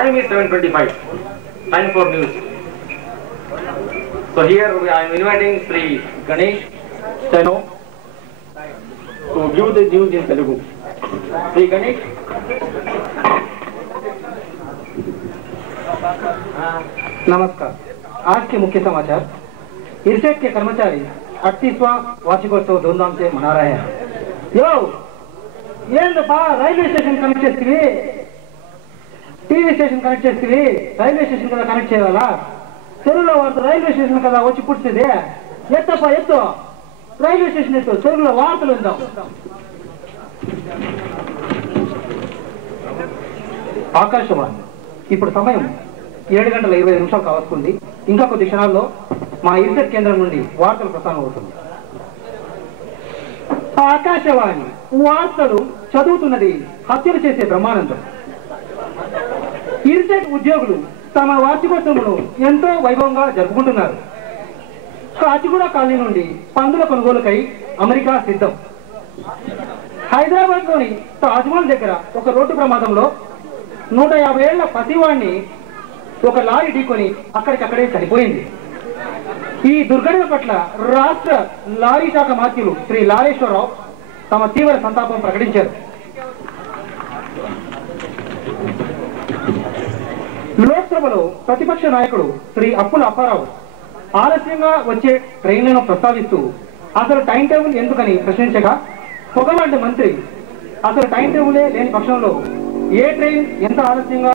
Time is 7:25. Time for news. So here I am inviting Sri Ganesh Steno to give the news in Telugu. Sri Ganesh. नमस्कार। आज के मुख्य समाचार। इरसेट के कर्मचारी 38वां वार्षिकोत्सव धूमधाम से मना रहे हैं। यो रैल्वे स्टेशन कनेक्ट చేస్తివి టీవీ స్టేషన్ కనెక్ట్ చేస్తివి రైల్వే స్టేషన్ కదా కనెక్ట్ చేయాలా చెరువులో వార్త రైల్వే స్టేషన్ కదా వచ్చి పుట్టింది ఎత్తప్ప ఎత్తు రైల్వే స్టేషన్ ఎత్తు చెరువులో వార్తలు ఉందాం ఆకాశవాణి ఇప్పుడు సమయం 7:20 కావస్తుంది ఇంకా కొద్ది క్షణాల్లో మా ఇర్సెట్ కేంద్రం నుండి వార్తలు ప్రసారం అవుతుంది ఆకాశవాణి వార్తలు చదువుతున్నది హత్యలు చేసే బ్రహ్మానందం ఇర్సెట్ ఉద్యోగులు తమ వార్షికోత్సవమును ఎంతో వైభవంగా జరుపుకుంటున్నారు కాచిగూడ కాలనీ నుండి పందుల కొనుగోలుకై అమెరికా సిద్ధం హైదరాబాద్ లోని తాజ్మహల్ దగ్గర ఒక రోడ్డు ప్రమాదంలో 150 ఏళ్ల పసివాణ్ణి ఒక లారీ ఢీకొని అక్కడికక్కడే చనిపోయింది ఈ దుర్ఘటన పట్ల రాష్ట్ర లారీ శాఖ మంత్రులు శ్రీ లారేశ్వరరావు తమ తీవ్ర సంతాపం ప్రకటించారు లోక్సభలో ప్రతిపక్ష నాయకుడు శ్రీ అప్పుల అప్పారావు ఆలస్యంగా వచ్చే ట్రైన్లను ప్రస్తావిస్తూ అసలు టైం టేబుల్ ఎందుకని ప్రశ్నించగా పొగలాంటి మంత్రి అసలు టైం టేబులే లేని పక్షంలో ఏ ట్రైన్ ఎంత ఆలస్యంగా